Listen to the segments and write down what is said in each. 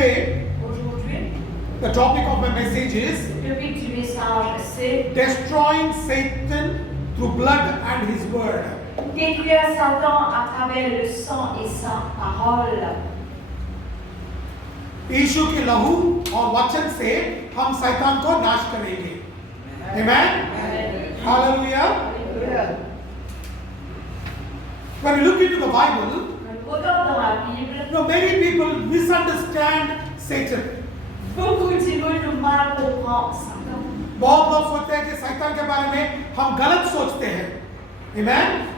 Today, Aujourd'hui, the topic of my message is le but du message, c'est destroying Satan through blood and his word. détruire Satan à travers le sang et sa parole. यीशु के लहू और वचन से हम शैतान को नाश करेंगे. Amen. Hallelujah. When you look into the Bible, Regarde dans la Bible, many people misunderstand Satan. beaucoup de gens mal comprennent Satan. बहुत लोग सोचते हैं कि शैतान के बारे में हम गलत सोचते हैं. Amen.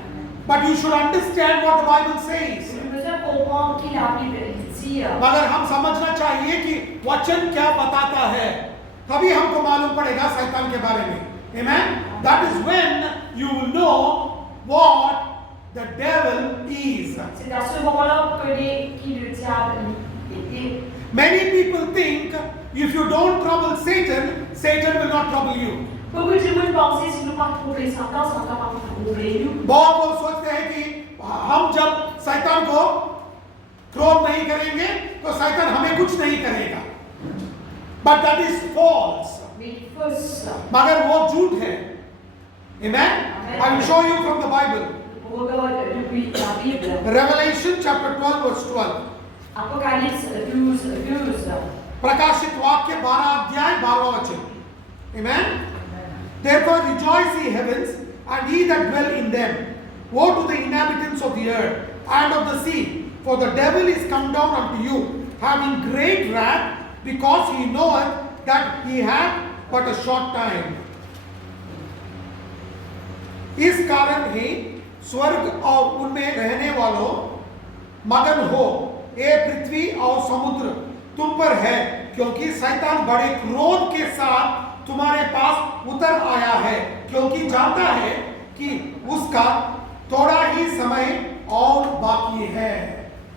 But you should understand what the Bible says. Nous devons comprendre qui la Bible dit. मगर हम समझना चाहिए कि वचन क्या बताता है, तभी हमको मालूम पड़ेगा शैतान के बारे में. Amen. That is when you will know what the devil is. C'est à ce moment-là qu'on connaît qui le diable était. Many people think if you don't trouble Satan, Satan will not trouble you. Beaucoup de gens pensent si nous ne pas trouver Satan, Satan va pas trouver nous. बहुत लोग सोचते हैं कि हम जब शैतान को क्रोध नहीं करेंगे तो शैतान हमें कुछ नहीं करेगा. But that is false. Mais fausse. मगर वो झूठ है. Amen. I will show you from the Bible. Regarde depuis la Bible. Revelation chapter 12 verse 12. Apocalypse 12. प्रकाशित वाक्य 12 अध्याय 12वां वचन. Amen. Therefore rejoice ye heavens, and ye that dwell in them. Woe to the inhabitants of the earth and of the sea, for the devil is come down unto you, having great wrath, because he knoweth that he hath but a short time. इस कारण ही स्वर्ग और उनमें रहने वालों मगन हो, ए पृथ्वी और समुद्र तुम पर है, क्योंकि शैतान बड़े क्रोध के साथ तुम्हारे पास उतर आया है, क्योंकि जानता है कि उसका थोड़ा ही समय और बाकी है.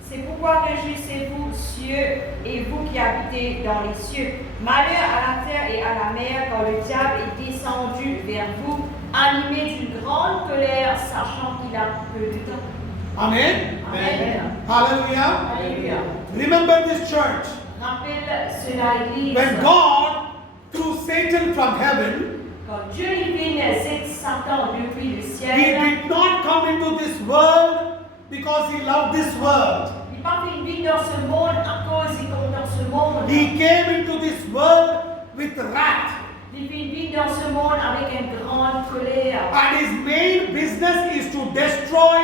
C'est pourquoi réjouissez-vous, cieux, et vous qui habitez dans les cieux. Malheur à la terre et à la mer, quand le diable est descendu vers vous, animé d'une grande colère, sachant qu'il a peu de temps. Amen. Amen. Hallelujah. Alléluia. Remember this church. Rappelle cela, l'Église. When God threw Satan from heaven, Quand Dieu élimine cet Satan depuis le he ciel, did not come into this world because he loved this world. il n'est pas fait une vie dans ce monde à cause il compte dans ce monde. He came into this world with wrath. Il fait une vie dans ce monde avec une grande colère. And his main business is to destroy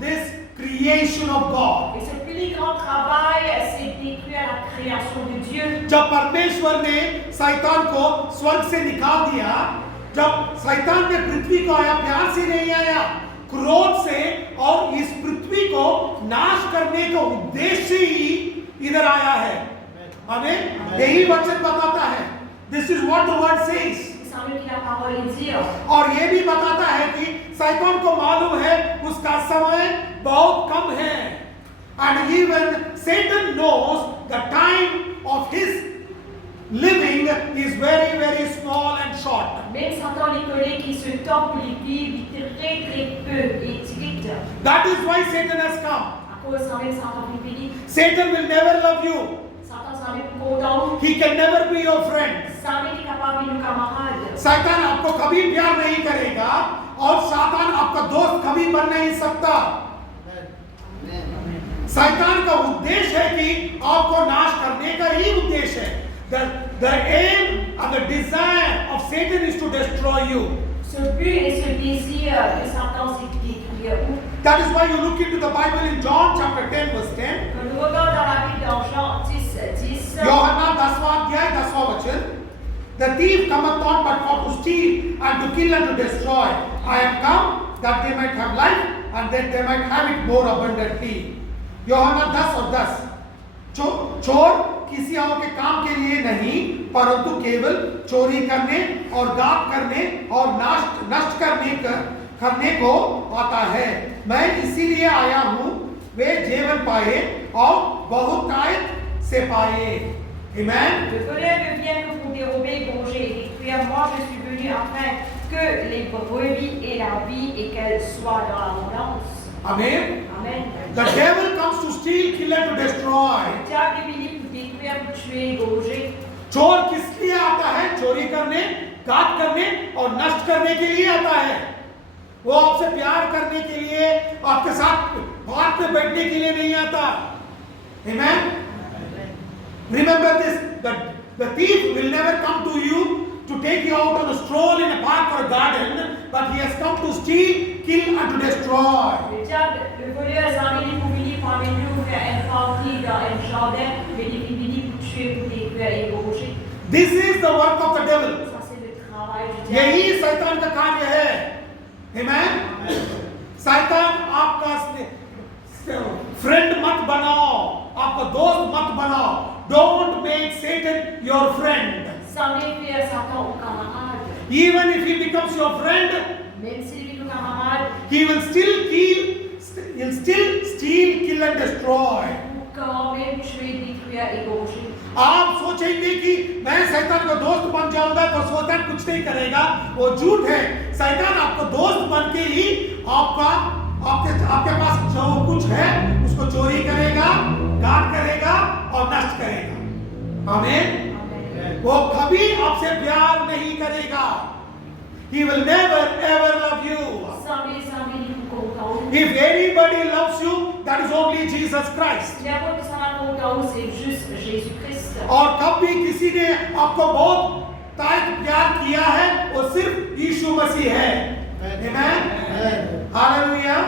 this creation of God. Et ce plus grand travail, c'est détruire la création de Dieu. जब परमेश्वर ने शैतान को स्वर्ग से निकाल दिया, जब शैतान ने पृथ्वी को आया, प्यार से नहीं आया, क्रोध से, और इस पृथ्वी को नाश करने का उद्देश्य ही इधर आया है. हमें यही वचन बताता है. This is what the word says. C'est ça que la parole dit. और ये भी बताता है कि शैतान को मालूम है उसका समय बहुत कम है. And even Satan knows the time of his living is very, very small and short. Même Satan les connaît qui se temps pour les vivre très très peu et vite. That is why Satan has come. À cause de ça, Satan est fini. Satan will never love you. Satan s'en est content. He can never be your friend. Satan est capable de nous camarades. शैतान आपको कभी प्यार नहीं करेगा और शैतान आपका दोस्त कभी बन नहीं सकता. शैतान का उद्देश्य है कि आपको नाश करने का ही उद्देश्य है. The aim and the desire of Satan is to destroy you. Ce but et ce désir de Satan, c'est de détruire. That is why you look into the Bible in John chapter 10 verse 10. Quand nous regardons dans la Bible dans Jean 10, यूहन्ना 10वां अध्याय 10वां वचन. The thief cometh not but for to steal and to kill and to destroy. I am come that they might have life and that they might have it more abundantly. यूहन्ना 10 और 10. चोर किसी और के काम के लिए नहीं, परंतु केवल चोरी करने और घात करने और नष्ट करने को आता है. मैं इसीलिए आया हूँ वे जीवन पाए और बहुतायत से पाए. Amen. Le voleur ne vient que pour dérober, ronger et détruire. Moi, je suis venu afin que les brebis aient la vie et qu'elles soient dans l'abondance. Amen. Amen. The devil comes to steal, kill and to destroy. Le diable est venu pour détruire, pour tuer, égorger. चोर किस लिए आता है? चोरी करने, घात करने और नष्ट करने के लिए आता है। वो आपसे प्यार करने के लिए, आपके साथ बात में बैठने के लिए नहीं आता। Amen? Remember this, that the thief will never come to you to take you out on a stroll in a park or a garden, but he has come to steal, kill and to destroy. Le diable, le voleur, s'en venu pour venir prendre nous faire un party dans un jardin, mais il est venu pour tuer, pour détruire et égorger. This is the work of the devil. Ça, c'est le travail du diable. यही शैतान का कार्य है। Amen? शैतान आपका friend मत बनाओ, आपका दोस्त मत बनाओ। Don't make Satan your friend. Sans faire Satan au camarade. Even if he becomes your friend, Même s'il est ton camarade, he will still steal, kill and destroy. pour quand même tuer, détruire, égorger. आप सोचेंगे कि मैं शैतान का दोस्त बन जाऊंगा तो शैतान कुछ नहीं करेगा, वो झूठ है। शैतान आपको दोस्त बन के ही आपके पास जो कुछ है उसको चोरी करेगा, घात करेगा और नष्ट करेगा। आमीन। वो कभी आपसे प्यार नहीं करेगा। He will never ever love you. If anybody loves you, that is only Jesus Christ. और कभी किसी ने आपको बहुत प्यार किया है, वो सिर्फ यीशु मसीह है। Amen. Hallelujah.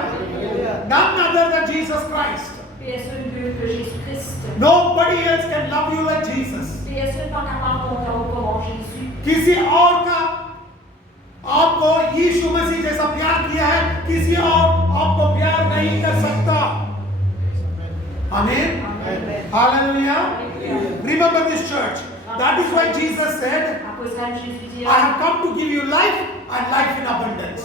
None other than Jesus Christ. Personne mieux que Jésus-Christ. Nobody else can love you like Jesus. Personne pas capable de comme Jésus. किसी और का आपको यीशु मसीह जैसा प्यार किया है, किसी और आपको प्यार नहीं कर सकता। आमीन। Hallelujah. Remember this church. That is why Jesus said, I have come to give you life and life in abundance.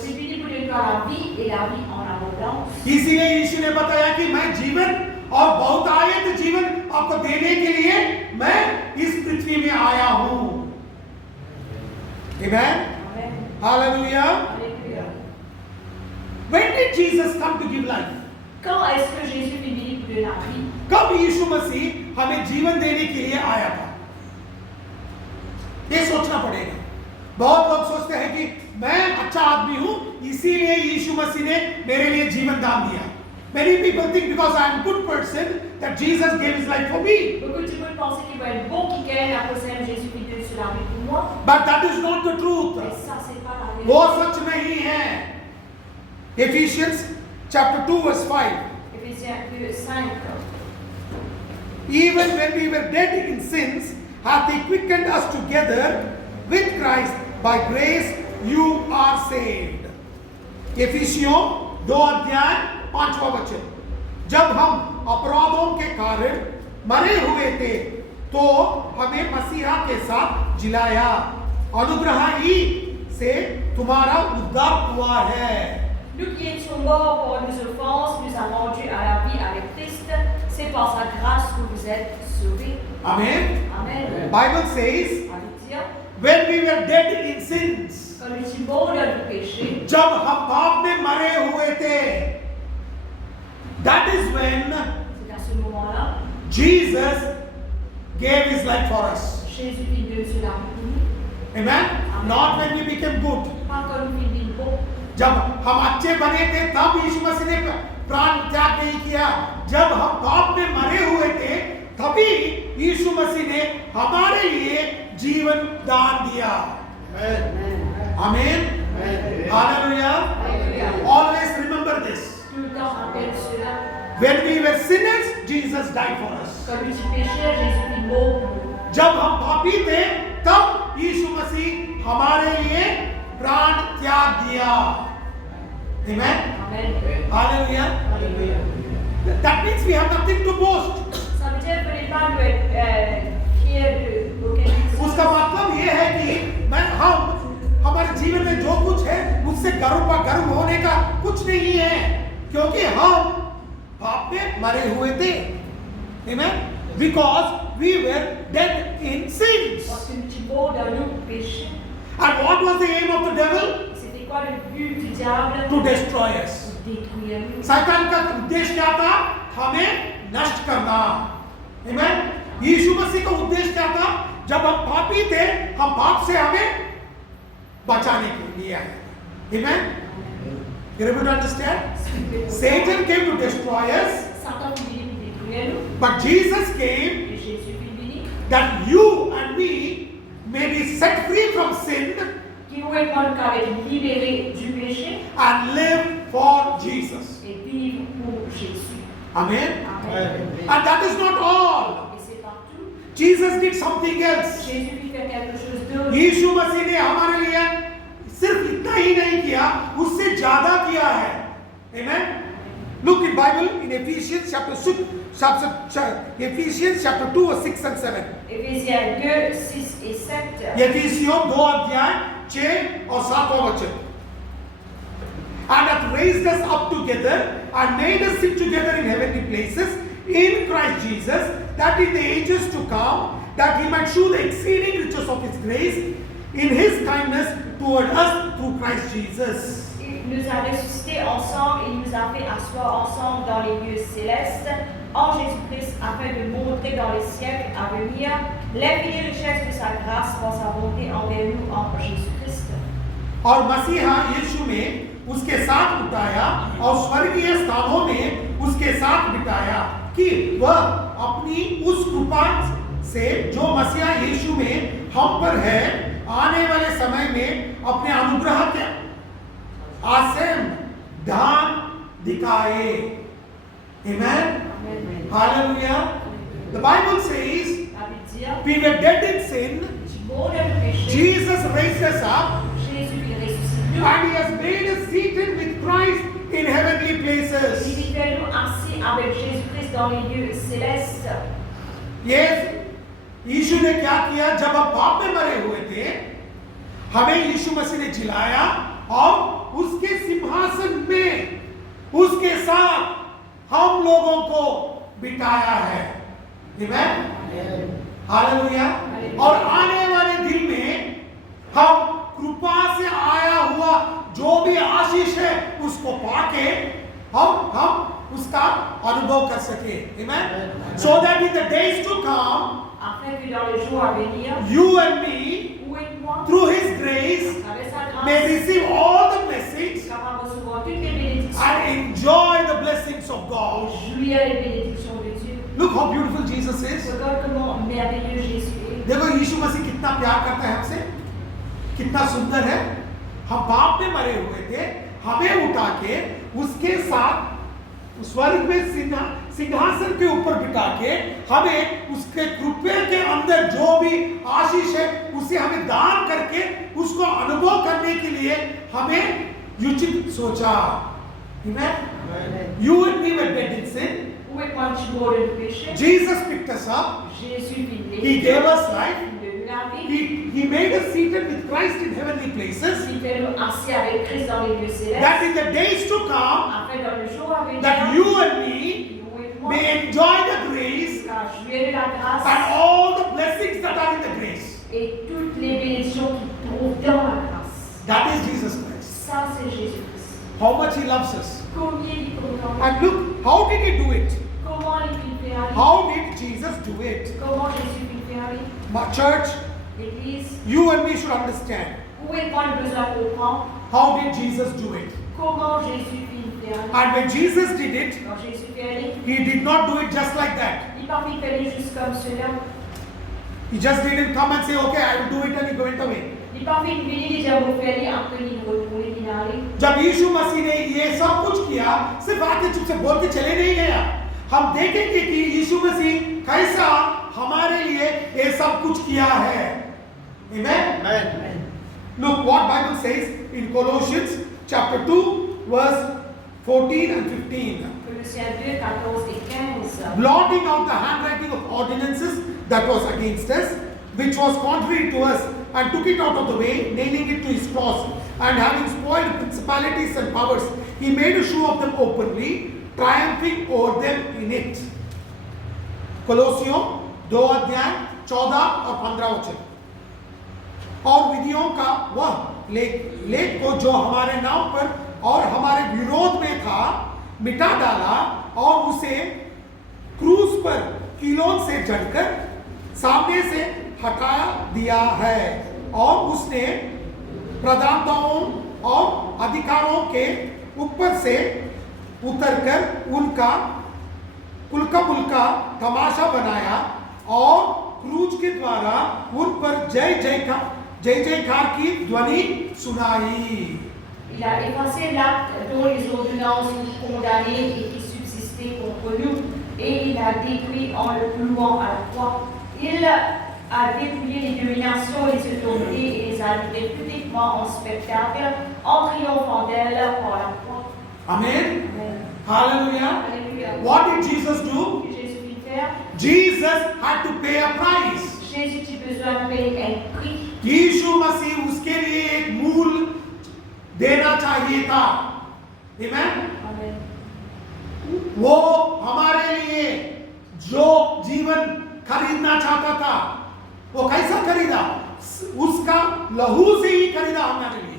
इसीलिए यीशु ने बताया कि मैं जीवन और बहुतायत जीवन आपको देने के लिए मैं इस पृथ्वी में आया हूं। Amen. Hallelujah. When did Jesus come to give life? Quand est-ce que Jésus est venu pour donner la vie? कब यीशु मसीह हमें जीवन देने के लिए आया था? ये सोचना पड़ेगा। बहुत लोग सोचते हैं कि मैं अच्छा आदमी हूं, इसीलिए यीशु मसीह ने मेरे लिए जीवन दान दिया। Many people think because I am a good person that Jesus gave his life for me. Beaucoup de gens pensent qu'il va être bon qui gagne à cause de Jésus qui donne sur la vie pour moi. But that is not the truth. Mais ça c'est pas la vérité. वो सच नहीं है। Ephesians chapter 2 verse 5. Éphésiens 2:5. Even when we were dead in sins, hath he quickened us together with Christ. By grace you are saved. एफिसियों 2 अध्याय 5वां वचन। जब हम अपराधों के कारण मरे हुए थे तो हमें मसीहा के साथ जिलाया, अनुग्रह ही से तुम्हारा उद्धार हुआ है। Nous qui étions morts pour nos offenses, nous avons rendu à la vie avec Christ. C'est par sa grâce que vous êtes sauvés. Amen. Amen. Bible says, when we were dead in sins, quand nous étions morts dans le péché, जब हम पाप में मरे हुए थे, that is when c'est à ce moment-là, Jesus gave his life for us. Jésus qui donne sur la vie pour nous. Amen. Not when we became good. Pas quand nous devenons bons. जब हम अच्छे बने थे तब यीशु मसीह ने प्राण त्याग नहीं किया। जब हम पाप में मरे हुए थे तभी यीशु मसीह ने हमारे लिए जीवन दान दिया। आमीन। Hallelujah. Always remember this. Tout le temps rappelle cela. When we were sinners, Jesus died for us. Quand nous étions pécheurs, Jésus est mort pour nous. जब हम पापी थे तब यीशु मसीह हमारे लिए प्राण त्याग दिया। Amen. Amen. Hallelujah. That means we have nothing to boast. Ça veut dire que les femmes doivent être fiers de aucune chose. उसका मतलब ये है कि हमारे जीवन में जो कुछ है उससे गर्व होने का कुछ नहीं है, क्योंकि हम पाप में मरे हुए थे। Amen. Because we were dead in sins. Parce que nous étions morts dans nos péchés. And what was the aim of the devil? C'était quoi le but du diable? To destroy us. Détruire nous. शैतान का उद्देश्य क्या था? हमें नष्ट करना। Amen. यीशु मसीह का उद्देश्य क्या था? जब हम पापी थे, हम पाप से हमें बचाने के लिए आए। Amen? You're able to understand? Satan came to destroy us, Satan est venu nous détruire, nous. but Jesus came Et Jésus est venu that you and me may be set free from sin qui pouvait prendre qu'à être libéré du péché and live for Jesus. et vivre pour Jésus. Amen? Amen. And that is not all. Et c'est partout. Jesus did something else. Jésus lui fait quelque chose d'autre. यीशु मसीह ने हमारे लिए सिर्फ इतना ही नहीं किया, उससे ज्यादा किया है। Amen? Look in Bible in Ephesians chapter 2 verse 6 and 7. Éphésiens 2, 6 et 7. यफिसियों 2 अध्याय 6 और 7वां वचन। And hath raised us up together and made us sit together in heavenly places in Christ Jesus, that in the ages to come, that he might shew the exceeding riches of his grace in his kindness toward us through Christ Jesus. Il nous a ressuscités ensemble et nous a fait asseoir ensemble dans les lieux célestes en Jésus-Christ afin de montrer dans les siècles à venir l'infinie richesse de sa grâce par sa bonté envers nous en Jésus-Christ. और मसीहा यीशु में उसके साथ उठाया और स्वर्गीय स्थानों में उसके साथ बिठाया कि वह अपनी उस कृपा से जो मसीहा यीशु में हम पर है आने वाले समय में अपने अनुग्रह के आसेम ध्यान दिखाए। Amen? Hallelujah. The Bible says La Bible dit, we were dead in sin. mort dans le péché, Jesus raised us up Jésus lui ressuscite nous. and he has made us seated with Christ in heavenly Il places. fait nous assis avec Jésus-Christ dans les lieux célestes. ये यीशु ने क्या किया? जब हम पाप में मरे हुए थे, हमें यीशु मसीह ने जिलाया और उसके सिंहासन में उसके साथ हम लोगों को बिठाया है। Amen? हालेलुया। और आने वाले दिन में हम कृपा से आया हुआ जो भी आशीष है उसको पाके हम उसका अनुभव कर सके। Amen? So that in the days to come, Afin que dans les jours à venir, you and me, vous et moi, through his grace, avec sa may grâce, receive all the blessings capable de recevoir toutes les bénédictions and enjoy the blessings of et God. jouir les bénédictions de Dieu. Look how beautiful Jesus is. Regarde comment merveilleux Jésus est. देखो यीशु मसीह कितना प्यार करता है हमसे, कितना सुंदर है। हम पाप में मरे हुए थे, हमें उठा के उसके साथ स्वर्ग में सिंहासन के ऊपर बिठा के हमें उसके कृपा के अंदर जो भी आशीष है उसे हमें दान करके उसको अनुभव करने के लिए हमें उचित सोचा। Amen? You and me were dead in sin. Où est quand tu mort le péché? Jesus picked us up. Jésus vit He gave us life. de la vie. He made us seated with Christ in heavenly places. Il fait nous assis avec Christ dans les lieux célestes. That in the days to come, Afin dans le jour à venir, that you and me vous et moi, may enjoy the grace car jouir de la grâce and all the blessings that are in the grace. et toutes les bénédictions qui trouvent dans la grâce. That is Jesus Christ. Ça, c'est Jésus-Christ. How much He loves us. Combien il comprend? And look, how did He do it? Comment il fit faire? How did Jesus do it? Comment Jésus fit faire? My church, L'Église, you and me should understand. où est quand le besoin de comprendre? How did Jesus do it? Comment Jésus fit faire? And when Jesus did it, Quand Jésus fait aller, He did not do it just like that. il pas fit faire juste comme cela. He just didn't come and say, okay, I will do it, and He went away. Il pas fit venir les gens vous faire aller, après il retourne, il allait. जब यीशु मसीह ने ये सब कुछ किया, सिर्फ आके चुप से बोल के चले नहीं गया। हम देखेंगे कि यीशु मसीह कैसा हमारे लिए ये सब कुछ किया है। Amen? Look what Bible says in Colossians chapter 2 verse 14 and 15. Colossiens 2, 14 et 15. Blotting out the handwriting of ordinances that was against us, which was contrary to us, and took it out of the way, nailing it to his cross, and having spoiled principalities and powers, he made a show of them openly, triumphing over them in it. Colossians 2 अध्याय 14 और 15 वचन। और विधियों का वह लेख को जो हमारे नाम पर और हमारे विरोध में था मिटा डाला और उसे क्रूस पर कीलों से जड़कर सामने से हटा दिया है और उसने प्रधानताओं और अधिकारों के ऊपर से उतरकर उनका पुल्का तमाशा बनाया और क्रूज के द्वारा उन पर जय जयकार की ध्वनि सुनाई. Il a effacé l'acte dont les ordonnances nous condamnaient et qui subsistait contre nous, et il a détruit en le clouant à la croix. Il a dépouillé les dominations et les autorités et les a livrées publiquement en spectacle, en triomphant d'elles par la croix. Amen. Amen. Hallelujah. Alléluia. What did Jesus do? Jésus fit faire. Jesus had to pay a price. Jésus a besoin de payer un prix. यीशु मसीह उसके लिए एक मूल देना चाहिए था. Amen. Amen. वो हमारे लिए जो जीवन खरीदना चाहता था, वो कैसा खरीदा? उसका लहू से ही खरीदा हमारे लिए.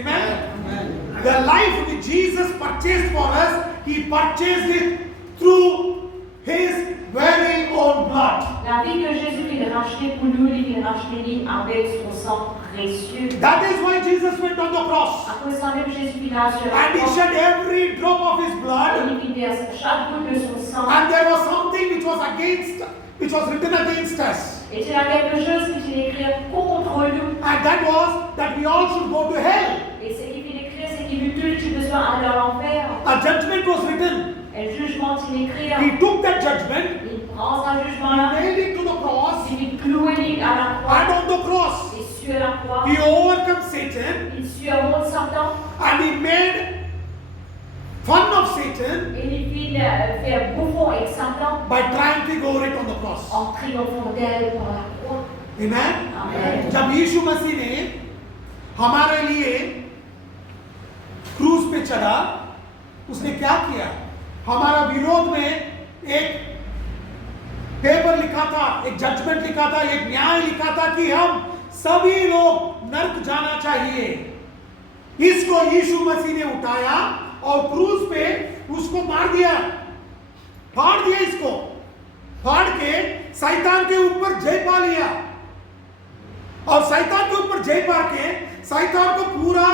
Amen. The life which Jesus purchased for us, He purchased it through His very own blood. La vie que Jésus il a racheté pour nous, il a racheté avec son sang précieux. That is why Jesus went on the cross. À cause de ça même Jésus il a sur la And He croix. shed every drop of His blood. Il verse chaque goutte de son sang. And there was something which was written against us. Et il y a quelque chose qui est écrit contre nous. And that was that we all should go to hell. Et ce qu'il est écrit, c'est qu'il veut tous tu besoin aller à l'enfer. A judgment was written. Et le jugement il est écrit. He took that judgment, Il prend ce jugement-là. nailed it to the cross, Il cloué à la croix. and on the cross, Et sur la croix, He overcome Satan, il surmonte Satan. and He made fun of Satan Et il fit faire bouffon avec Satan by triumphing over it on the cross. en triomphant d'elle par la croix. Amen. Amen. जब यीशु मसीह ने हमारे लिए cruise पे चढ़ा, उसने क्या किया? हमारा विरोध में एक पेपर लिखा था, एक जजमेंट लिखा था, एक न्याय लिखा था कि हम सभी लोग नर्क जाना चाहिए. इसको यीशु मसीह ने उठाया और क्रूज पे उसको मार दिया, फाड़ दिया. इसको फाड़ के शैतान के ऊपर जय पा लिया, और शैतान के ऊपर जय पा के शैतान को पूरा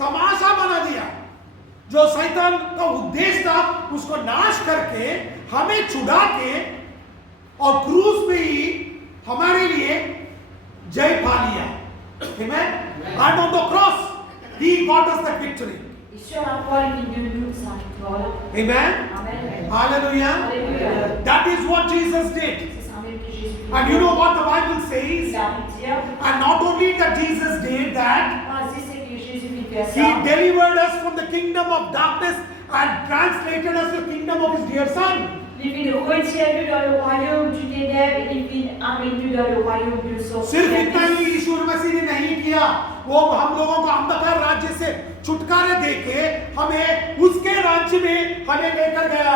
तमाशा बना दिया. जो शैतान का उद्देश्य था उसको नाश करके हमें छुड़ा के और क्रूज पे ही हमारे लिए जय पा लिया. Amen. And on the cross He got us that victory. Et sur la croix, il vient de nous sa victoire. Amen. Amen. Hallelujah. Alléluia. That is what Jesus did. C'est ça même que Jésus fit. And you know what the Bible Il says? a pu dire, And not only that Jesus did that, vas-y, c'est que Jésus fit faire He ça. delivered us from the kingdom of darkness and translated us to the kingdom of His dear Son. Il vient retirer nous dans le royaume du ténèbre et il vient amener nous dans le royaume de son सिर्फ इतना ही Fils. ईश्वर मसीह ने नहीं किया, वो हम लोगों को अंधकार राज्य से छुटकारे देके हमें उसके राज्य में हमें लेकर गया.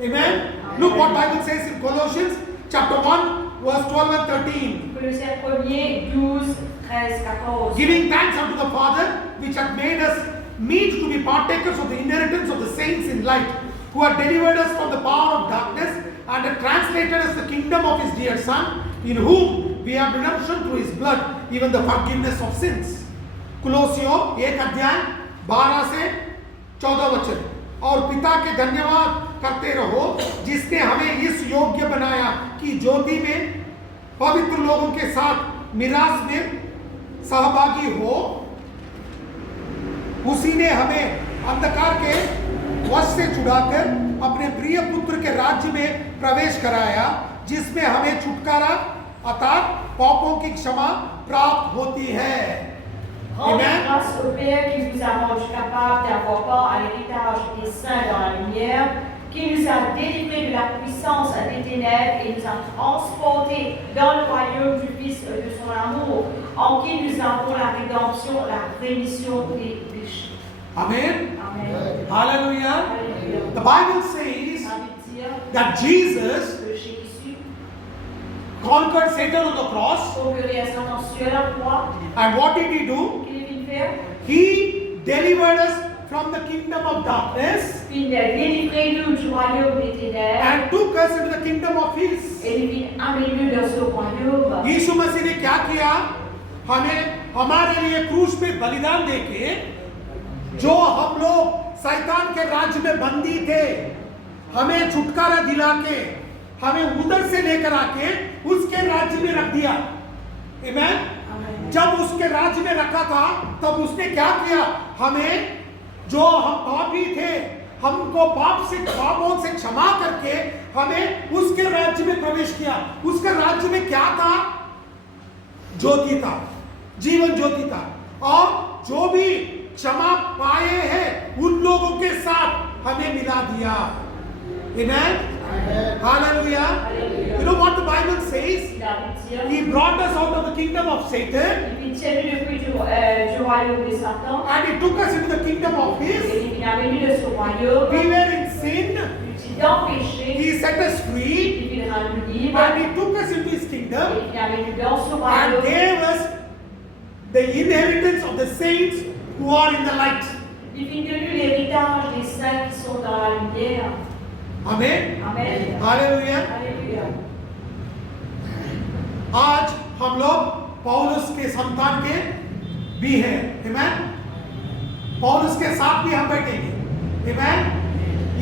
Amen. Look what Bible says in Colossians chapter 1 verse 12 and 13. Colossiens 1er, 12, 13, 14. Giving thanks unto the Father which hath made us meet to be partakers of the inheritance of the saints in light, who had delivered us from the power of darkness and had translated us the kingdom of His dear Son, in whom we have redemption through His blood, even the forgiveness of sins. कुलोसियों 1 अध्याय 12 से 14 वचन. और पिता के धन्यवाद करते रहो जिसने हमें इस योग्य बनाया कि ज्योति में पवित्र लोगों के साथ मिरास में सहभागी हो. उसी ने हमें अंधकार के वश से छुड़ाकर अपने प्रिय पुत्र के राज्य में प्रवेश कराया, जिसमें हमें छुटकारा अर्थात पापों की क्षमा प्राप्त होती है. Rendez Amen. grâce au Père qui vous a rendu capable d'avoir part à l'héritage des saints dans la lumière, qui nous a délivrés de la puissance des ténèbres et nous a transportés dans le royaume du Fils de son amour, en qui nous avons la rédemption, la rémission des péchés. Amen. Amen. Hallelujah. Alléluia. The Bible says Ça veut dire that Jesus que Jésus conquered Satan on the cross. conquérit Satan sur la croix. And what did He do? Qu'il est venu faire? He delivered us from the kingdom of darkness Puis il a délivré nous du royaume des ténèbres and took us into the kingdom of His. et il a amené nous dans ce royaume. यीशु मसीह ने क्या किया? हमें हमारे लिए क्रूस पे बलिदान देके जो हम लोग शैतान के राज्य में बंदी थे, हमें छुटकारा दिला के हमें उधर से लेकर आके उसके राज्य में रख दिया। आमीन। जब उसके राज्य में रखा था तब उसने क्या किया? हमें जो हम पापी थे, हमको पापों से क्षमा करके हमें उसके राज्य में प्रवेश किया। उसके राज्य में क्या था? ज्योति था, जीवन ज्योति था। और जो भी क्षमा पाए हैं उन लोगों के साथ हमें मिला दिया। Amen. Hallelujah. You know what the Bible says? He brought us out of the kingdom of Satan Il tient depuis du royaume de Satan. and He took us into the kingdom of His. Et il a amené dans ce royaume. We were in sin. Il a empêché. He set us free Il a rendu libre. and He took us into His kingdom Et il a amené dans ce and royaume. gave us the inheritance of the saints who are in the light. Il fit de nous l'héritage des saints qui sont dans la lumière. Amen. Amen. Hallelujah. Alléluia. आज हम लोग पौलुस के संतान के भी हैं। Amen. पौलुस के साथ भी हम बैठेंगे। Amen.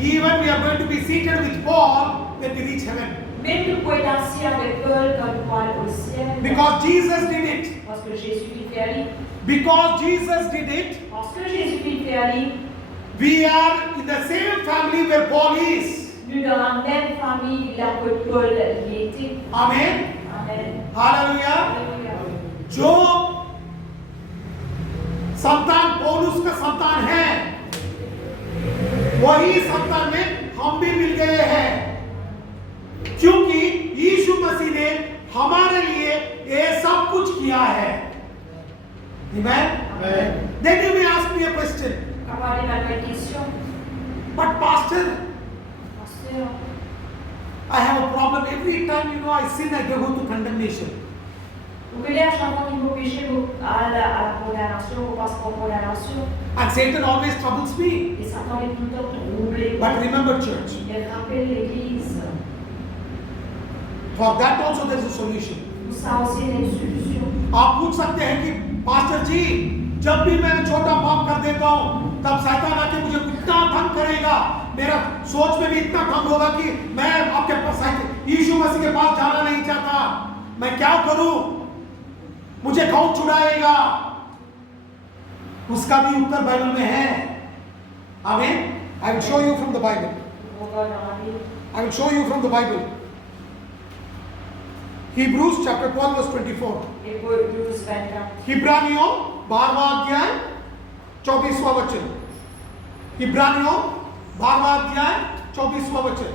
Even we are going to be seated with Paul when we reach heaven. Même nous pouvons être assis avec Paul quand nous allons au ciel. Because Jesus did it. Parce que Jésus fit faire. Because Jesus did it, Parce que Jésus fit faire. we are in the same family where Paul is. Nous dans la même famille là que Paul y était. Amen. Amen. Hallelujah. Alléluia. जो संतान पौलुस का संतान है, वही संतान में हम भी मिल गए हैं, क्योंकि यीशु मसीह ने हमारे लिए ये सब कुछ किया है। Amen. Then you may ask me a question. Avoir des questions. But pastor, Pasteur, I have a problem every time I sin, I go to condemnation. vous voulez à chaque fois qu'il vous péchez à la condamnation, vous passez pour condamnation. And Satan always troubles me. Et Satan est tout le temps troublé. But remember, church, Il rappelle l'Église. for that also there is a solution. Pour ça aussi, il y a une solution. आप पूछ सकते हैं कि pastor जी, जब भी मैं छोटा पाप कर देता हूँ तब शैतान आके मुझे इतना तंग करेगा, मेरा सोच में भी इतना तंग होगा कि मैं आपके पास यीशु मसीह के पास जाना नहीं चाहता, मैं क्या करूं, मुझे कौन छुड़ाएगा? उसका भी उत्तर बाइबल में है। आमीन। I will show you from the Bible. On va dans la Bible. I will show you from the Bible. Hebrews chapter 12 verse 24. Hébreux 12, 24. हिब्रानियों 12वां अध्याय 24वां वचन। हिब्रानियों 12वां अध्याय 24वां वचन।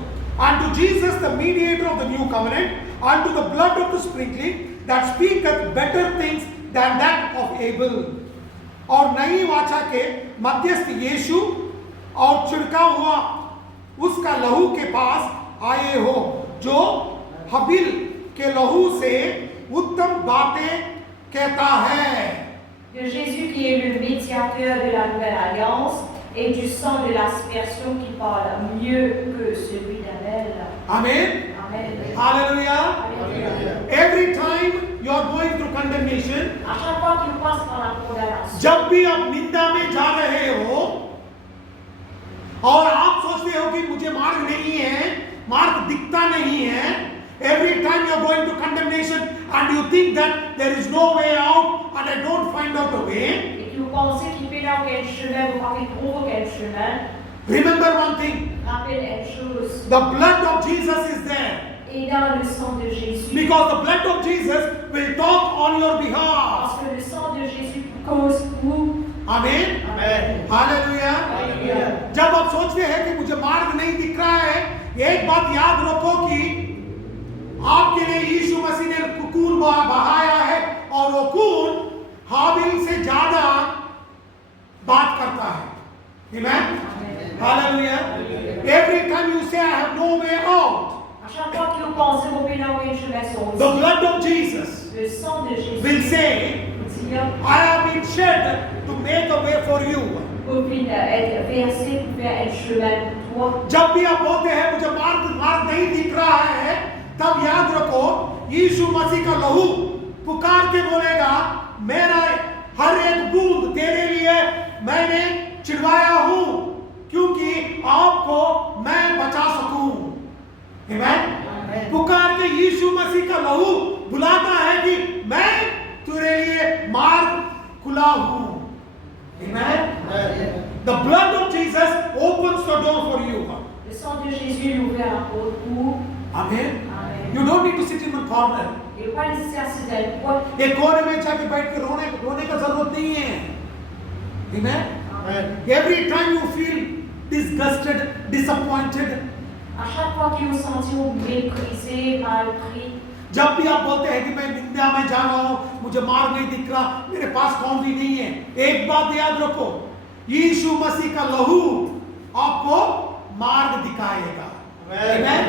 And to Jesus the mediator of the new covenant, unto the blood of the sprinkling that speaketh better things than that of Abel. और नई वाचा के मध्यस्थ यीशु और छिड़का हुआ उसका लहू के पास आए हो, जो हबील के लहू से उत्तम बातें कहता है। De Jésus qui est le médiateur de la nouvelle alliance et du sang de l'aspersion qui parle mieux que celui d'Abel. Amen. Amen. Hallelujah. Alléluia. Every time you are going through condemnation, À chaque fois qu'il passe par la condamnation, जब भी आप निंदा में जा रहे हो और आप सोचते हो कि मुझे मार्ग नहीं है, मार्ग दिखता नहीं है, every time you are going to condemnation and you think that there is no way out and I don't find out a way, et que vous pensez qu'il fait dans quel chemin, vous avez trouvé quel chemin, remember one thing, rappelez une chose. the blood of Jesus is there. Et dans le sang de Jésus, Because the blood of Jesus will talk on your behalf. parce que le sang de Jésus cause vous. Amen. Amen. Hallelujah. Alléluia. जब आप सोचते हैं कि मुझे मार्ग नहीं दिख रहा है, एक बात याद रखो कि आपके लिए यीशु मसीह ने खून बहाया है और वो खून हाबिल से ज्यादा बात करता है। Amen. Hallelujah. Every time you say I have no way out, À chaque fois que vous pensez vos pénaux et chemin sont the blood of Jesus le sang de Jésus will say, vous dire, I have been shed to make a way for you. pour être versé pour faire un chemin pour toi. जब भी आप बोलते हैं मुझे मार्ग नहीं दिख रहा है, तब याद रखो यीशु मसीह का लहू पुकार के बोलेगा मेरा हर एक बूंद तेरे लिए मैंने चिड़वाया हूं क्योंकि आपको मैं बचा सकूं। आमीन। पुकार के यीशु मसीह का लहू बुलाता है कि मैं तेरे लिए मार्ग खुला हूं। Amen. The blood of Jesus opens the door for you. Le sang de Jésus il ouvre la porte pour. Amen. Amen. You don't need to sit in one corner. Il n'est pas nécessaire de s'asseoir dans une एक कोने में जाके बैठ के रोने का जरूरत नहीं है। Amen. Every time you feel disgusted, disappointed, À chaque fois que vous sentez méprisé, mal pris, जब भी आप बोलते हैं कि मैं निंदा में जा रहा हूं, मुझे मार्ग नहीं दिख रहा, मेरे पास कौन भी नहीं है, एक बात याद रखो, यीशु मसीह का लहू आपको मार्ग दिखाएगा। Amen.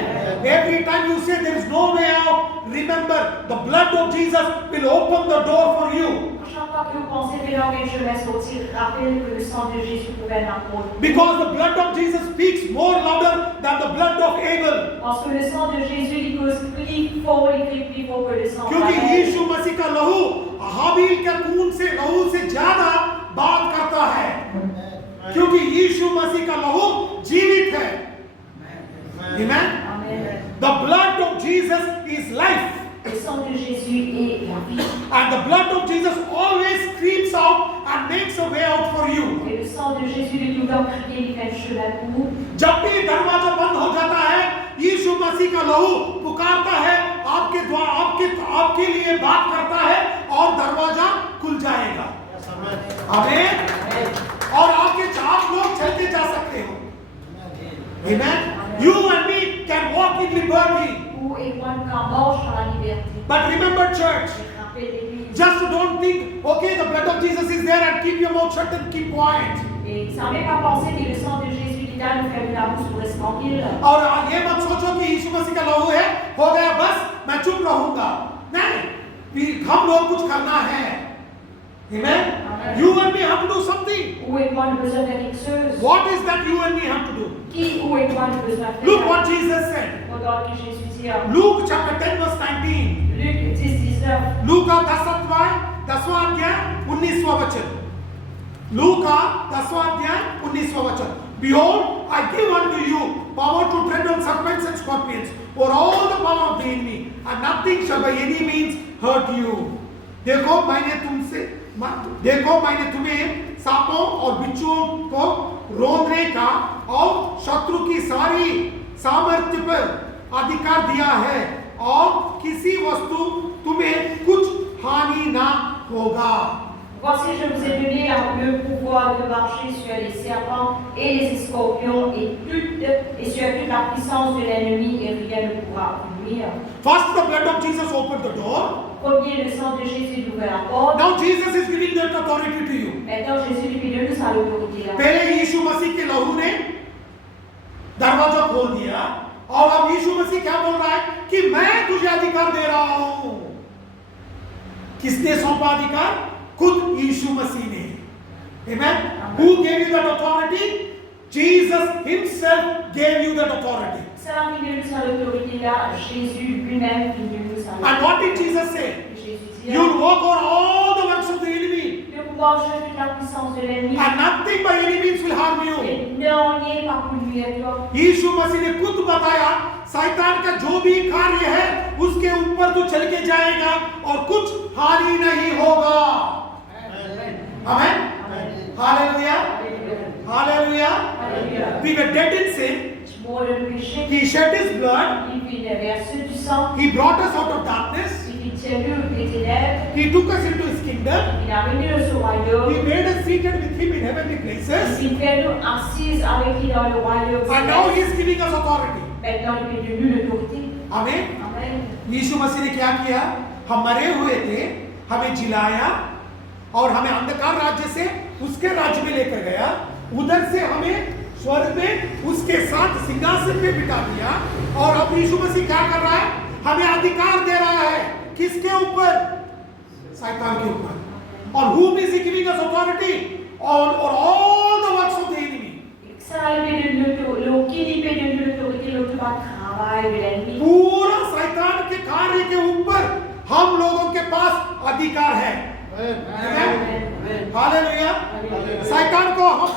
Every time you say there is no way out, remember the blood of Jesus will open the door for you. à chaque fois que vous pensez que l'orgueil je vais sortir, rappelez que le sang de Jésus ouvre la porte. Because the blood of Jesus speaks more louder than the blood of Abel. Parce que le sang de Jésus il cause plus fort, il crie plus fort que le sang क्योंकि d'Abel. यीशु मसीह का लहू हाबिल के खून से लहू से ज्यादा बात करता है, क्योंकि यीशु मसीह का लहू जीवित है। Amen. Amen. The blood of Jesus is life. Le sang de Jésus est la vie. And the blood of Jesus always creeps out and makes a way out for you. Et le sang de Jésus il nous donne crier, il fait un chemin pour vous. जब भी दरवाजा बंद हो जाता है, यीशु मसीह का लहू पुकारता है, आपके लिए बात करता है और दरवाजा खुल जाएगा। आमीन। और आप लोग चलते जा सकते हो। Amen. You and me can walk in liberty. Vous et moi nous marchons dans la liberté. But remember, church, Rappelez-vous. just don't think, okay, the blood of Jesus is there and keep your mouth shut and keep quiet. Et ça ne fait pas penser que le sang de Jésus est là, nous fait la bouche pour rester tranquille. और ये मत सोचो कि यीशु मसीह का लहू है, हो गया बस मैं चुप रहूंगा। नहीं, हम लोग कुछ करना है। Amen. You and me have to do something. Où et moi nous besoin de quelque chose. What is that you and me have to do? Qui, où et moi nous besoin de faire. Look what Jesus said. Regarde que Jésus dit. Luke chapter 10 verse 19. Luc 10-19. लूका 10वां अध्याय 19वां वचन। लूका 10वां अध्याय 19वां वचन। Behold, I give unto you power to tread on serpents and scorpions, or all the power of the enemy, and nothing shall by any means hurt you. देखो मैंने तुम्हें सांपों और बिच्छुओं को रोकने का और शत्रु की सारी सामर्थ्य पर अधिकार दिया है, और किसी वस्तु तुम्हें कुछ हानि ना होगा। Voici, je vous ai donné le pouvoir de marcher sur les serpents et les scorpions et sur toute la puissance de l'ennemi, et rien ne pourra vous nuire. First, the blood of Jesus opened the door. Premier, le sang de Jésus ouvre la porte. Now Jesus is giving that authority to you. Maintenant, Jésus lui donne sa autorité là. पहले यीशु मसीह के लहू ने दरवाजा खोल दिया, और अब यीशु मसीह क्या बोल रहा है कि मैं तुझे अधिकार दे रहा हूं। किसने सौंपा अधिकार? खुद यीशु मसीह ने। Amen. Who gave you that authority? Jesus himself gave you that authority. C'est là qu'il donne sa autorité là, Jésus lui-même qui donne sa autorité. And what did Jesus say? Jésus dit, You'll walk on all the works of the enemy, de pouvoir jouer toute la puissance de l'ennemi. and nothing by any means will harm you. Et non, il n'est pas pour lui à toi. यीशु मसीह ने खुद बताया, शैतान का जो भी कार्य है उसके ऊपर तू चल के जाएगा और कुछ हानि नहीं होगा। Amen. Hallelujah. Hallelujah. We were dead in sin. Mort de péché. He shed his blood. Il a versé du sang. He brought us out of darkness. Il tient les ténèbres. He took us into his kingdom. Il a venu dans son royaume. He made us seated with him in heavenly places. Il fait nous assises avec lui dans le royaume. And now he is giving us authority. Maintenant, il est devenu l'autorité. आमीन। Amen. यीशु मसीह ने क्या किया? हम मरे हुए थे, हमें जिलाया और हमें अंधकार राज्य से उसके राज्य में लेकर गया। उधर से हमें स्वर्ग में उसके साथ सिंहासन पे बिठा दिया, और अब यीशु मसीह क्या कर रहा है? हमें अधिकार दे रहा है। किसके ऊपर? शैतान के ऊपर। और whom is he giving us authority? or all the works of the enemy. Ça arrive de l'autorité, l'automat travail de l'ennemi. पूरा शैतान के कार्य के ऊपर हम लोगों के पास अधिकार है। हालेलुया। शैतान को हम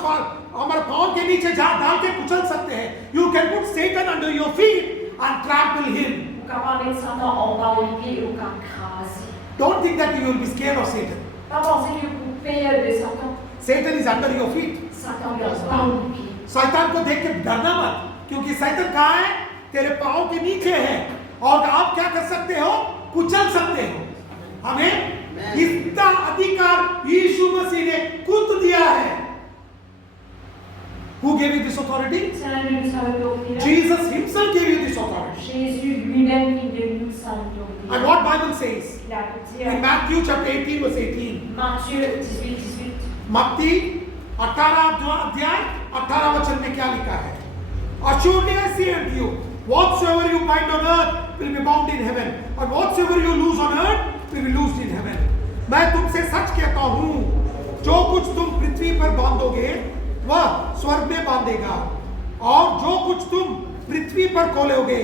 हमारे पांव के नीचे डाल के कुचल सकते हैं। You can put Satan under your feet and trample him. Don't think that you will be scared of Satan. Satan is under your feet. शैतान को देख के डरना मत, क्योंकि शैतान कहाँ है? तेरे पाँव के नीचे है, और आप क्या कर सकते हो? कुचल सकते हो। हमें इतना अधिकार यीशु मसीह ने खुद दिया है। Who gave you this authority? Jesus himself gave you this authority. And what Bible says? In Matthew chapter 18 verse 18. मत्ती 18 अध्याय 18 वचन में क्या लिखा है? Assuredly I say unto you, whatsoever you bind on earth will be bound in heaven, and whatsoever you loose on earth will be loosed in heaven. मैं तुमसे सच कहता हूँ, जो कुछ तुम पृथ्वी पर बांधोगे वह स्वर्ग में बांधेगा, और जो कुछ तुम पृथ्वी पर खोलोगे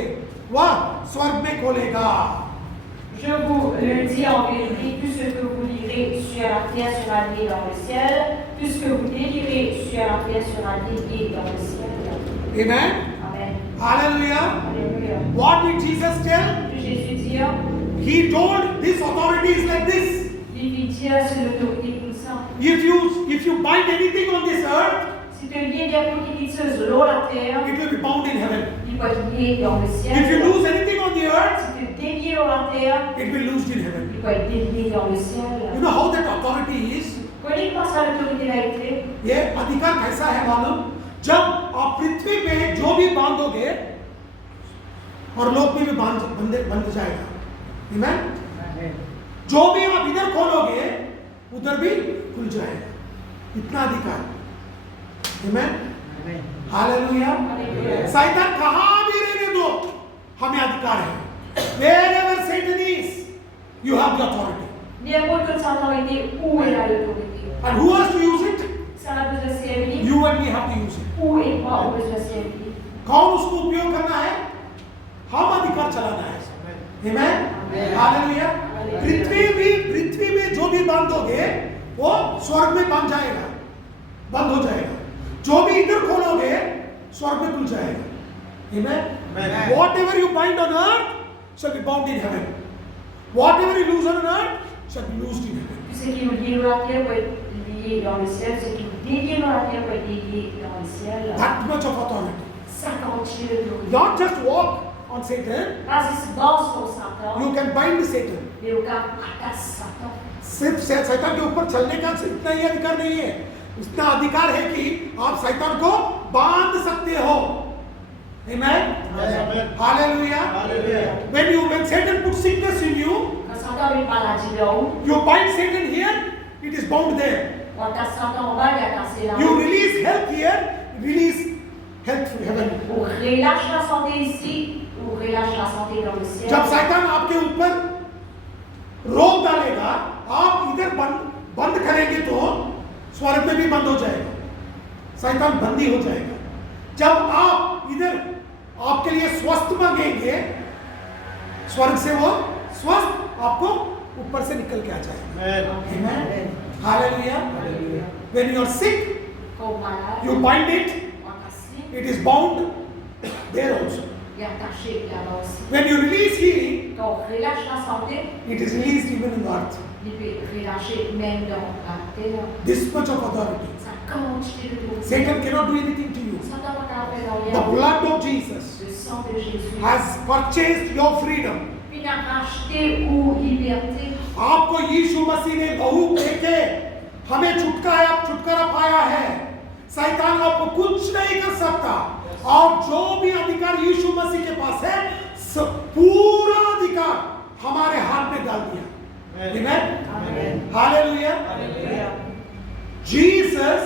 वह स्वर्ग में खोलेगा। Je vous le dis en vérité, tout ce que vous lirez sur la terre sera lié dans le ciel, tout ce que vous délirez sur la terre sera lié dans le ciel. Amen. Amen. Hallelujah. Alléluia. What did Jesus tell? Jésus dit, He told this authority is like this. il dit c'est l'autorité comme ça. If you bind anything on this earth, Si tu lié des choses sur la terre, it will be bound in heaven. il va être lié dans le ciel. If you lose anything on the earth, Si tu délié dans la terre, it will be loosed in heaven. il va être délié dans le ciel. You know how that authority is? Connais pas ça l'autorité a été? ये अधिकार कैसा है मालूम? जब आप पृथ्वी पे जो भी बांधोगे और लोक में भी बंध जाएगा। Amen? जो भी आप इधर खोलोगे उधर भी खुल जाएगा। इतना अधिकार। Amen? Hallelujah. शैतान कहाँ भी रहने दो, हमें अधिकार है। Wherever Satan is, you have the authority. N'importe quelle autorité, où est l'autorité? And who has to use it? Ça a besoin de servir. You and me have to use it. Où et moi on besoin de servir. कौन उसको उपयोग करना है? हम अधिकार चलाना है। Amen? Hallelujah. पृथ्वी में जो भी बांधोगे वो स्वर्ग में बंद जाएगा, बंद हो जाएगा। जो भी इधर खोलोगे स्वर्ग में खुल जाएगा। Amen? Whatever you bind on earth shall be bound in heaven. Whatever you loose on earth shall be loosed in heaven. Ce qui vous lie dans la terre va être lié dans le ciel, ce qui vous délie dans la terre va être lié dans le ciel. That much of authority. Ça continue l'autorité. Not just walk on Satan, Parce que c'est dans son Satan, you can bind Satan. mais au cas attaque Satan. सिर्फ शैतान के ऊपर चलने का इतना ही अधिकार नहीं है, इतना अधिकार है कि आप शैतान को बांध सकते हो। Amen? Hallelujah. When Satan puts sickness in you, Quand Satan a une maladie là haut, you bind Satan here, it is bound there. quand t'as Satan en bas, il a cassé là You haut. release health here, release health from heaven. On relâche la santé ici, on relâche la santé dans le ciel. जब शैतान आपके ऊपर रोक डालेगा, आप इधर बंद करेंगे तो स्वर्ग में भी बंद हो जाएगा, शैतान बंदी हो जाएगा। जब आप इधर आपके लिए स्वस्थ मांगेंगे, स्वर्ग से वो स्वस्थ आपको ऊपर से निकल के आ जाएगा। Amen. Hallelujah. When you are sick, Comme malade, you bind it, on cassé, it is bound there also. il est attaché là-bas aussi. When you release healing, Quand on relâche la santé, it is released even in the earth. il peut être relâché même dans la terre. This much of authority. Ça continue de l'autorité. Satan cannot do anything to you. Satan va pas faire dans The rien. blood of Jesus Le sang de Jésus has purchased your freedom. il a racheté ou liberté. आपको यीशु मसीह ने लहू देके हमें छुटकारा पाया है। शैतान आपको कुछ नहीं कर सकता, और जो भी अधिकार यीशु मसीह के पास है, पूरा अधिकार हमारे हाथ में डाल दिया। Amen? Hallelujah. Jesus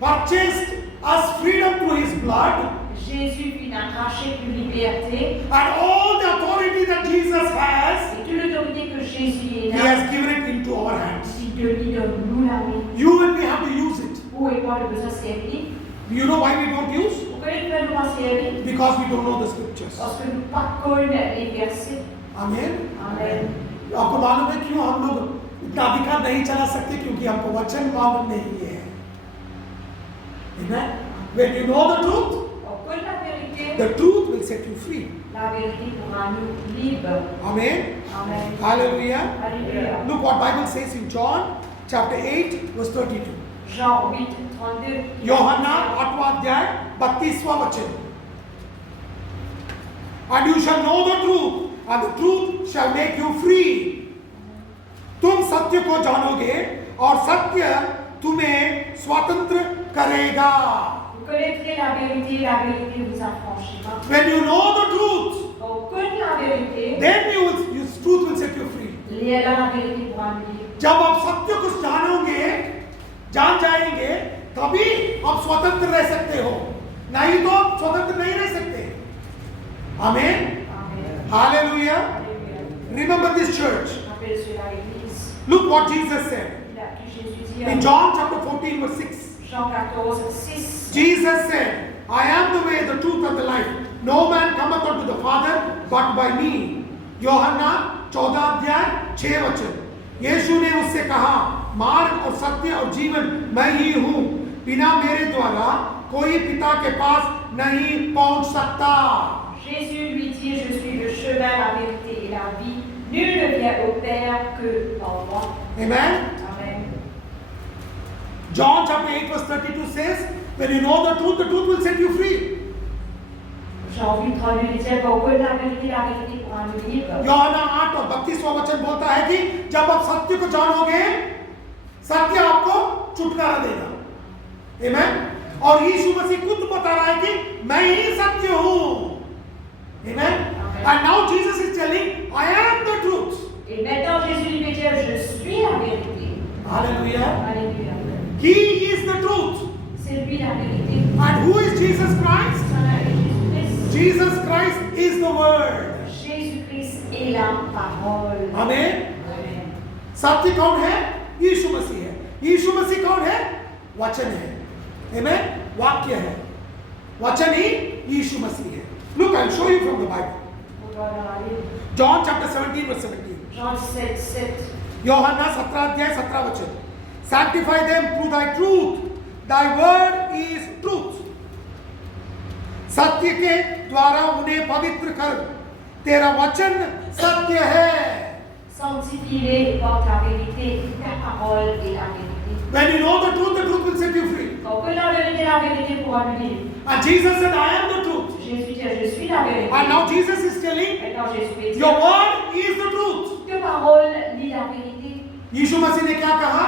purchased us freedom through his blood, Jésus il a racheté une liberté. and all the authority that Jesus has, Et toute l'autorité que Jésus he est là, has given it into our hands. il donne nous la main. You and me have to use it. avoir le besoin de servir. You know why we don't use? Pourquoi nous ne pouvons pas servir? Because we don't know the scriptures. Parce que nous ne connaissons pas les versets. Amen. Amen. आपको मालूम है क्यों हम लोग इतना अधिकार नहीं चला सकते? क्योंकि हमको वचन मालूम नहीं है। Amen. When you know the truth, On connaît la vérité. the truth will set you free. La vérité pourra nous libres. Amen. Amen. Hallelujah. Alléluia. Look what Bible says in John chapter 8 verse 32. Jean 8, 32. Yohanna 8వ అధ్యాయం 32వ వచనం. And you shall know the truth, and the truth shall make you free. तुम सत्य को जानोगे और सत्य तुम्हें स्वतंत्र करेगा. Vous connaîtrez la vérité vous affranchira. When you know the truth, Quand on connaît la vérité, then truth will set you free. la vérité pourra nous libérer. जब आप सत्य को जानोगे, जान जाएंगे, तभी आप स्वतंत्र रह सकते हो. नहीं तो आप स्वतंत्र नहीं रह सकते. आमेन. Amen. Hallelujah. Alléluia. Remember this church. Rappelle cela l'Église. Look what Jesus said Il a pu Jésus dire in John chapter 14 verse 6. Jean 14, 6. Jesus said, I am the way, the truth and the life. No man cometh unto the Father but by me. यूहन्ना 14 अध्याय 6 वचन. यीशु ने उससे कहा, मार्ग और सत्य और जीवन मैं ही हूँ. बिना मेरे द्वारा कोई पिता के पास नहीं पहुँच सकता. Jésus lui dit, je suis le chemin, la vérité et la vie. Nul ne vient au Père que par moi. Amen. Amen. John chapter 8 verse 32 says, when you know the truth will set you free. Jean 8, 32 dit, quand on connaît la vérité pourra nous libérer. यूहन्ना 8 और 32वां वचन बोलता है कि जब आप सत्य को जानोगे, सत्य आपको छुटकारा देगा. आमेन. और यीशु मसीह खुद बता रहा है कि मैं ही सत्य हूँ. आमेन. And now Jesus is telling, I am the truth. Et maintenant Jésus lui dit, je suis la vérité. Hallelujah. Alléluia. He is the truth. C'est lui la vérité. And who is Jesus Christ? Voilà, et Jésus-Christ. Jesus Christ is the Word. Jésus-Christ est la parole. Amen. Amen. सत्य कौन है? यीशु मसीह है. यीशु मसीह कौन है? वचन है. Amen. वाक्य है. वचन ही यीशु मसीह है. Look, I'll show you from the Bible. John chapter 17 verse 17. Jean 17, 7. यूहन्ना 17 अध्याय 17 वचन. Sanctify them through thy truth. Thy word is truth. सत्य के द्वारा उन्हें पवित्र कर. तेरा वचन सत्य है. Sanctifie-les par ta vérité, ta parole est la vérité. When you know the truth will set you free. Quand on connaît la vérité pourra nous libérer. And Jesus said, I am the truth. Jésus dit, je suis la vérité. And now Jesus is telling, Maintenant Jésus dit, your word is the truth. ta parole lit la vérité. यीशु मसीह ने क्या कहा?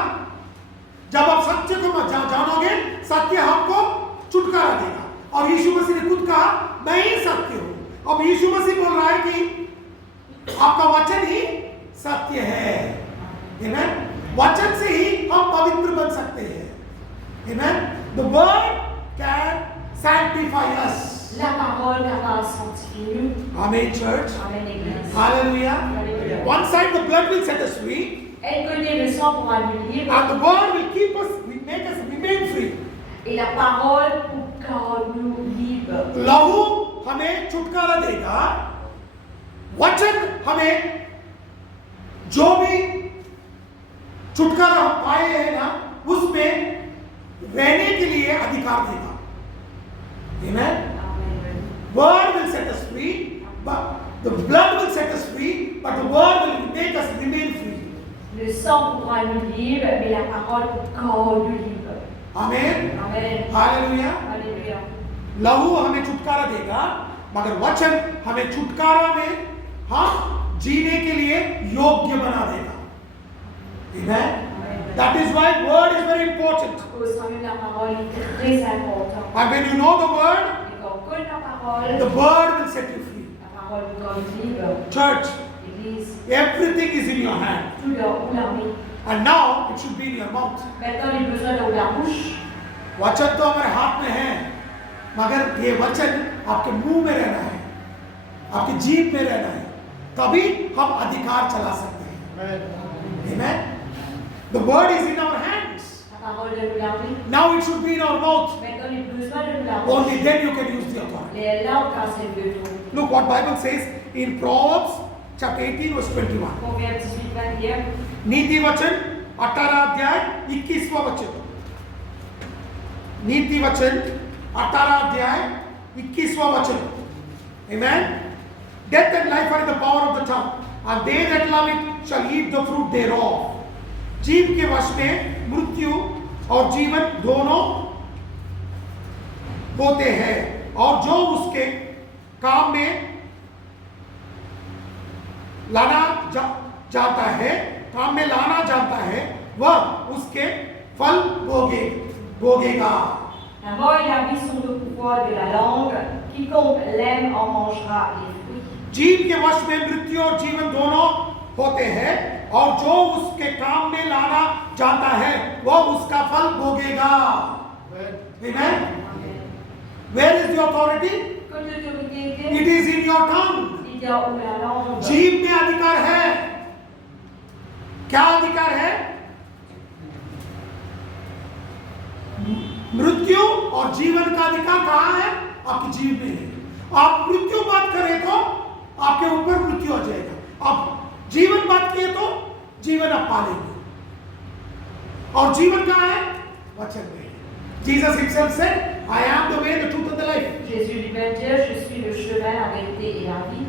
जब आप सत्य को जानोगे, सत्य आपको छुटकारा देगा. और यीशु मसीह ने खुद कहा, मैं ही सत्य हूँ. अब यीशु मसीह बोल रहा है कि आपका वचन ही सत्य है. Amen. वचन से ही हम पवित्र बन सकते हैं. Amen. The word can sanctify us. La parole va sanctifier nous. Amen, church. Amen, Église. Hallelujah. Alléluia. One side, the blood will set us free, Elle connaît le sang pour nous libérer. and the word will keep us, will make us remain free. Et la parole pour nous libérer. लहू हमें छुटकारा देगा. वचन हमें जो भी छुटकारा हम पाए हैं ना, उसमें रहने के लिए अधिकार देगा. Amen. Word will set us free, but the blood will set us free, but the word will make us remain free. Le sang pourra nous libérer, mais la parole pour nous libérer. Amen. Amen. Hallelujah. Alléluia. लहू हमें छुटकारा देगा, मगर वचन हमें छुटकारा में हम जीने के लिए योग्य बना देगा. Amen. That is why word is very important. Au sein de la parole est très important. And when you know the word, Et quand on connaît la parole, the word will set you free. la parole pour nous libérer. Church, Église, everything is in your hand. tout leur l'armée. And now it should be in your mouth. Maintenant, les besoins dans la bouche. वचन तो हमारे हाथ में है, मगर ये वचन आपके मुंह में रहना है, आपके जीभ में रहना है, तभी हम अधिकार चला सकते हैं. Amen. The word is in our hands. La parole train de nous laver. Now it should be in our mouth. Maintenant, il a besoin de nous laver. Only then you can use the authority. Les langues, quand c'est le dos. Look what Bible says in Proverbs chapter 18 verse 21. Proverbe 18, 21. नीति वचन 18 अध्याय 21वां वचन. नीति वचन 18 अध्याय 21वां वचन. Amen. Death and life are in the power of the tongue, and they that love it shall eat the fruit thereof. जीव के वश में मृत्यु और जीवन दोनों होते हैं, और जो उसके काम में लाना जाता है, काम में लाना जाता है, वह उसके फल भोगेगा. La mort et la vie sont le pouvoir de la langue. Quiconque l'aime en mangera les fruits. जीव के वश में मृत्यु और जीवन दोनों होते हैं, और जो उसके काम में लाना जाता है वह उसका फल भोगेगा. Amen. Where is the authority? It is in your tongue. जीव में अधिकार है. क्या अधिकार है? मृत्यु और जीवन का अधिकार कहाँ है? आपकी जीव में है. आप मृत्यु बात करें तो आपके ऊपर मृत्यु आ जाएगा. आप जीवन बात किए तो जीवन आप पालेंगे. और जीवन कहाँ है? वचन में. Jesus himself said, I am the way, the truth and the life. Jésus lui-même dit, je suis le chemin, la vérité et la vie.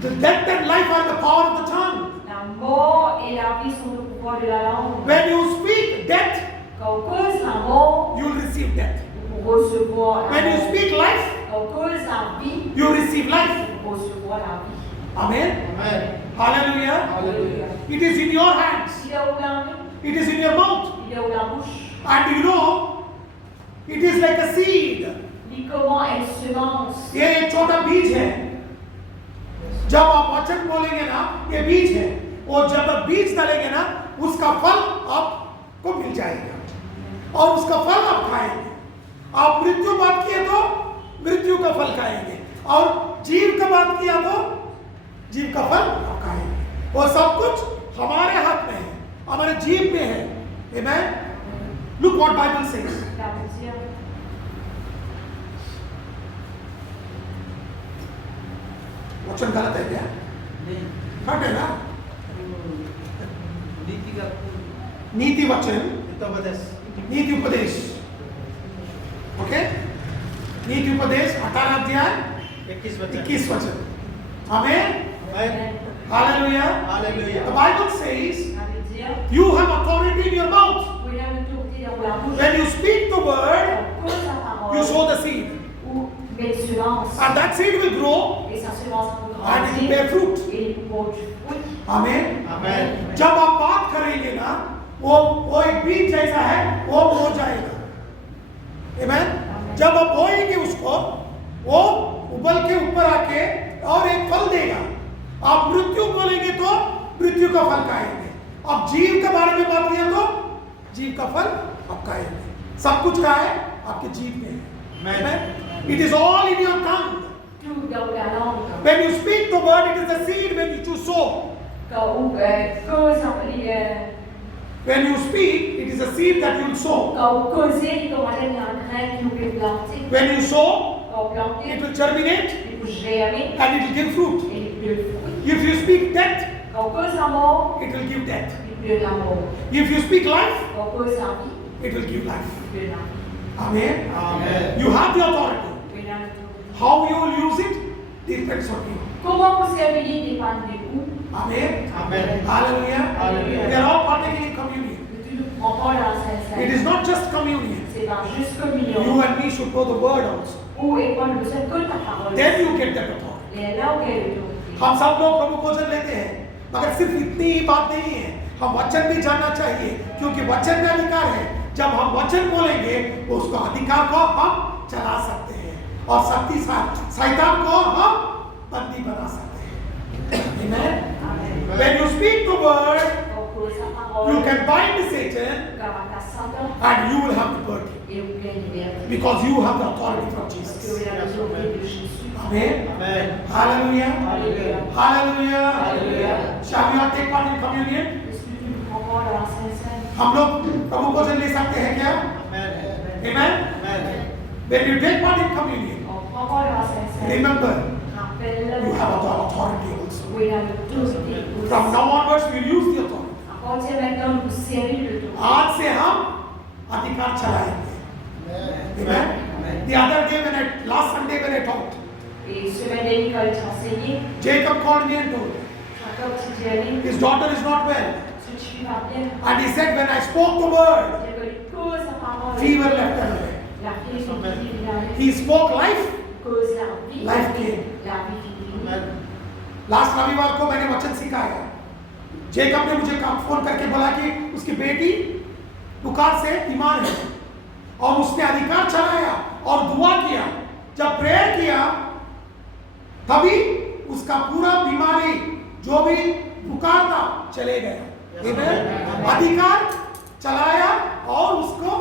The death and life are the power of the tongue. La mort et la vie sont le pouvoir de la langue. When you speak death, quand on cause la mort, you will receive death. Vous recevoir la When you mort. speak life, Quand on cause la vie, you receive life. vous recevoir la vie. Amen. Amen. Hallelujah. Alléluia. It is in your hands. Il est où la main? It is in your mouth. Il est où la bouche? And you know, it is like a seed. Lis comment elle semence. ये एक छोटा बीज है. जब आप वचन बोलेंगे ना, ये बीज है. और जब आप बीज डालेंगे ना, उसका फल आपको मिल जाएगा. और उसका फल आप खाएंगे. आप मृत्यु बात किए तो मृत्यु का फल खाएंगे. और जीव का बात किया तो जीव का फल आप खाएंगे. और सब कुछ हमारे हाथ में है, हमारे जीव में है. Amen. Look what Bible says. La mesure. वचन गलत है क्या? नहीं. हट है ना? नीति का नीति वचन, हितोपदेश. नीति उपदेश. ओके? नीति उपदेश 18 अध्याय 21 वचन. 21 वचन. आमेन. Amen. Hallelujah. Hallelujah. The Bible says La mesure. you have authority in your mouth. Vous avez l'autorité dans la bouche. When you speak the word, On cause la parole. you sow the seed. Ou met semence. And that seed will grow Et sa semence pour and it will grandir. bear fruit. Et il porte du fruit. Amen. Amen. जब आप बात करेंगे ना, वो एक बीज जैसा है, वो हो जाएगा. Amen. जब आप बोएंगे उसको, वो उबल के ऊपर आके और एक फल देगा. आप मृत्यु बोलेंगे तो मृत्यु का फल खाएंगे. आप जीव के बारे में बात किया तो जीव का फल आप खाएंगे. सब कुछ का है आपके जीव में है. Amen. It is all in your tongue. Tout dans la langue. When you speak the word, it is the seed when you sow. Quand on cause, When you speak, it is a seed that you will sow. quand on cause, il commence à y avoir un grain qui peut planter. When you sow, Quand on plante, it will germinate il peut germer and it will give fruit. et il peut fruit. If you speak death, Quand on cause la mort, it will give death. il peut la mort. If you speak life, Quand on cause la vie, it will give life. il peut la vie. Amen. Amen. You have the authority. Il peut la vie. How you will use it depends on you. Comment vous servir dépend de vous. Amen. Amen. Hallelujah. Hallelujah. We are all partaking in communion. Que tu ne prends pas la Sainte It is not just communion. C'est pas juste You communion. and me should know the word also. Ou et pas le seul que ta parole. Then you get that authority. Et là où elle est l'autorité. हम सब लोग प्रभु भोजन लेते हैं, मगर सिर्फ इतनी ही बात नहीं है. हम वचन भी जानना चाहिए, क्योंकि वचन में अधिकार है. जब हम वचन बोलेंगे, वो उसको अधिकार को हम चला सकते हैं और शक्ति शैतान को हम बंदी बना सकते हैं. Amen. Amen. When you speak the word, Quand on cause la parole, you can bind Satan quand on Satan, and you will have liberty et vous pouvez libérer. because you have the authority from Parce que Jesus. vous avez l'autorité de Jésus. Amen. Amen. Hallelujah. Hallelujah. Hallelujah. Hallelujah. Shall we all take part in communion? Est-ce que tu ne prends pas la Sainte Seine? हम लोग प्रभु भोजन ले सकते हैं क्या? Amen. When you take part in communion, On prend part dans la Sainte Seine. remember Rappelle-le. you have authority also. Oui, la autorité aussi. From now onwards, we use the authority. À partir de maintenant, vous servez l'autorité. आज से हम अधिकार चलाएंगे. Amen. The other day last Sunday when I taught, Et semaine dernière, quand il t'a enseigné, Jacob called me and told me, Jacob t'a dit aller, his daughter is not well. tu suis pas bien. And he said, when I spoke the word, J'ai voulu cause la parole. fever left her away. La fille est venue. He spoke life. Cause la vie. Life came. La vie finit. Last रविवार को मैंने वचन सिखाया. Jacob ने मुझे phone करके बोला कि उसकी बेटी बुखार से बीमार है और उसने अधिकार चलाया और दुआ किया. जब प्रेयर किया तभी उसका पूरा बीमारी जो भी बुखार था चले गया. Amen. अधिकार चलाया और उसको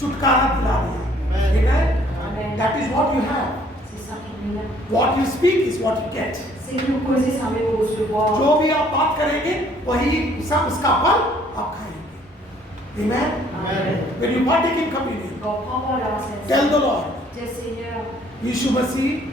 छुटकारा दिला दिया. Amen. Amen. That is what you have. C'est ça qui est là. What you speak is what you get. C'est que vous causez sans même recevoir. जो भी आप बात करेंगे वही उसका फल आप खाएंगे. Amen. Amen. When you partake in communion, On prend part dans la Sainte Seine. tell the Lord, Dis Seigneur, Yeshua Masih,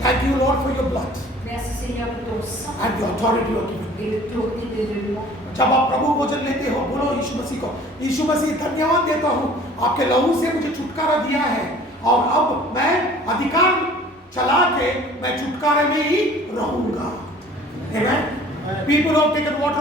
thank you Lord for your blood merci Seigneur pour ton sang and the authority you have given. et l'autorité de Dieu. जब आप प्रभु भोजन लेते हो बोलो यीशु मसीह को, यीशु मसीह धन्यवाद देता हूँ आपके लहू से मुझे छुटकारा दिया है और अब मैं अधिकार चला के मैं छुटकारे में ही रहूंगा. Amen. People who have taken water